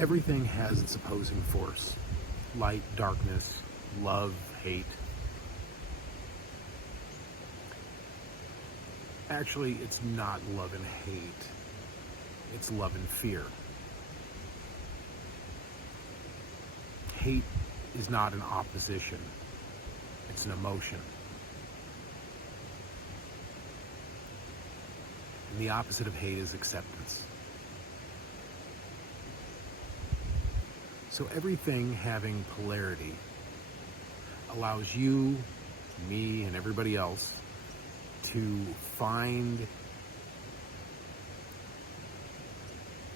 Everything has its opposing force. Light, darkness, love, hate. Actually, it's not love and hate. It's love and fear. Hate is not an opposition. It's an emotion. And the opposite of hate is acceptance. So everything having polarity allows you, me, and everybody else to find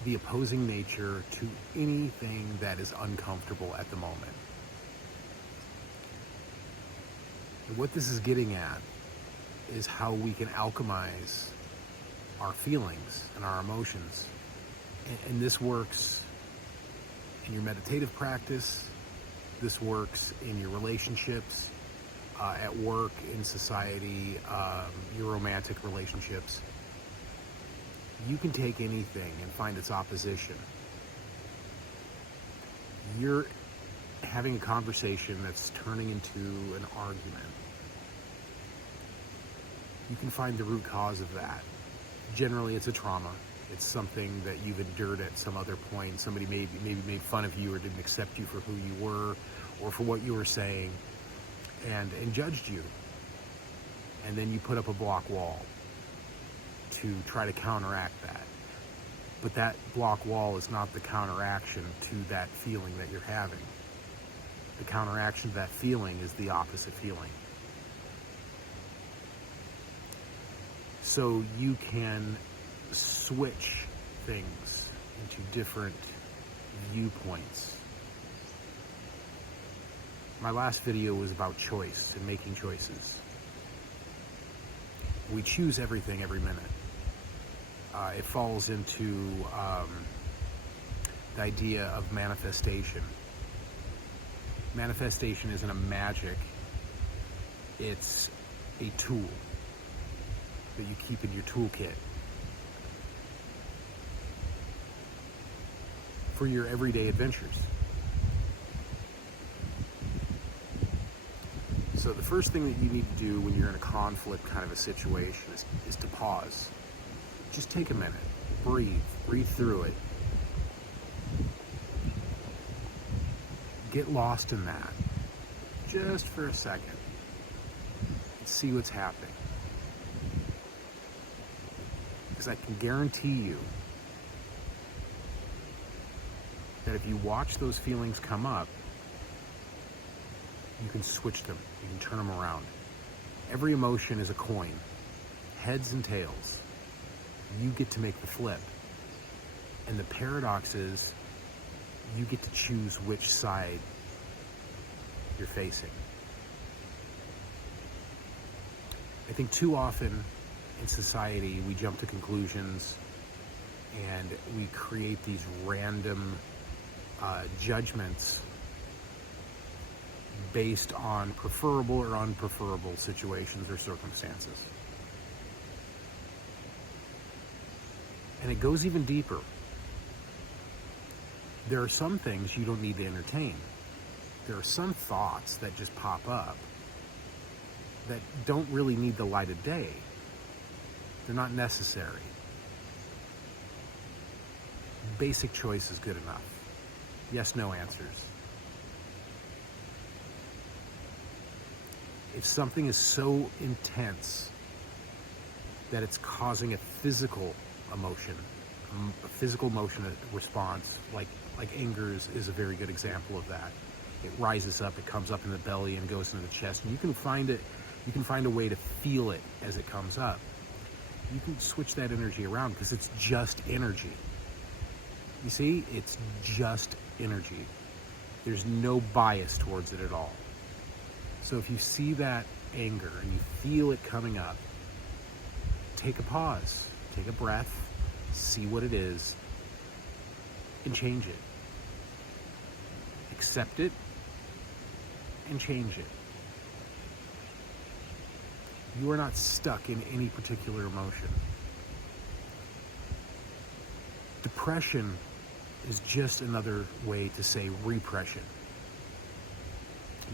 the opposing nature to anything that is uncomfortable at the moment. And what this is getting at is how we can alchemize our feelings and our emotions. And this works in your meditative practice. This works in your relationships, at work, in society, your romantic relationships. You can take anything and find its opposition. You're having a conversation that's turning into an argument. You can find the root cause of that. Generally, it's a trauma. It's something that you've endured at some other point. Somebody maybe made fun of you or didn't accept you for who you were or for what you were saying and judged you. And then you put up a block wall to try to counteract that. But that block wall is not the counteraction to that feeling that you're having. The counteraction to that feeling is the opposite feeling. So you can switch things into different viewpoints. My last video was about choice and making choices. We choose everything every minute. It falls into the idea of manifestation. Manifestation isn't a magic. It's a tool that you keep in your toolkit for your everyday adventures. So the first thing that you need to do when you're in a conflict kind of a situation is to pause. Just take a minute, breathe through it. Get lost in that just for a second and see what's happening. Because I can guarantee you that if you watch those feelings come up, you can switch them, you can turn them around. Every emotion is a coin, heads and tails. You get to make the flip. And the paradox is, you get to choose which side you're facing. I think too often in society, we jump to conclusions and we create these random judgments based on preferable or unpreferable situations or circumstances. And it goes even deeper. There are some things you don't need to entertain. There are some thoughts that just pop up that don't really need the light of day. They're not necessary. Basic choice is good enough. Yes, no answers. If something is so intense that it's causing a physical emotion, a physical emotion response, like anger is a very good example of that. It rises up, it comes up in the belly and goes into the chest, and you can find a way to feel it as it comes up. You can switch that energy around because it's just energy. You see, it's just energy. There's no bias towards it at all. So if you see that anger and you feel it coming up, take a pause, take a breath, see what it is, and change it. Accept it and change it. You are not stuck in any particular emotion. Depression is just another way to say repression.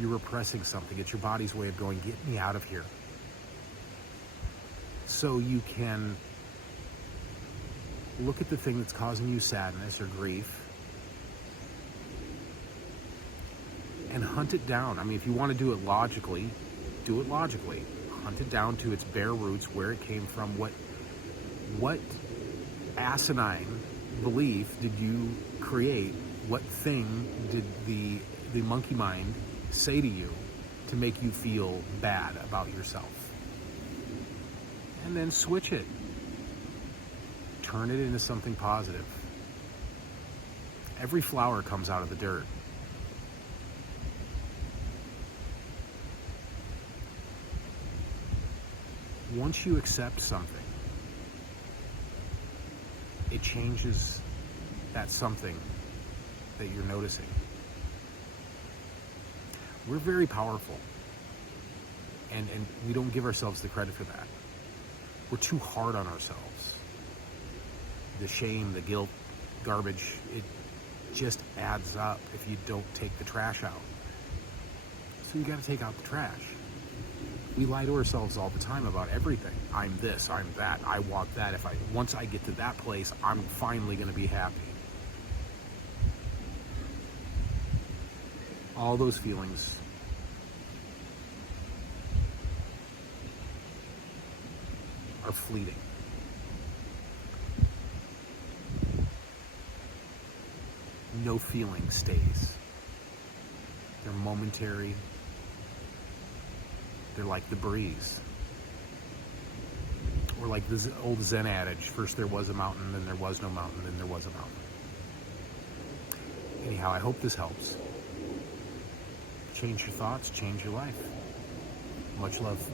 You're repressing something. It's your body's way of going, get me out of here. So you can look at the thing that's causing you sadness or grief and hunt it down. I mean, if you want to do it logically, do it logically. Hunt it down to its bare roots, where it came from, what asinine belief did you create? What thing did the monkey mind say to you to make you feel bad about yourself? And then switch it. Turn it into something positive. Every flower comes out of the dirt. Once you accept something, it changes that something that you're noticing. We're very powerful, and we don't give ourselves the credit for that. We're too hard on ourselves. The shame, the guilt, garbage, it just adds up if you don't take the trash out. So you got to take out the trash. We lie to ourselves all the time about everything. I'm this, I'm that, I want that. Once I get to that place, I'm finally going to be happy. All those feelings are fleeting. No feeling stays. They're momentary. They're like the breeze. Or like the old Zen adage, first there was a mountain, then there was no mountain, then there was a mountain. Anyhow, I hope this helps. Change your thoughts, change your life. Much love.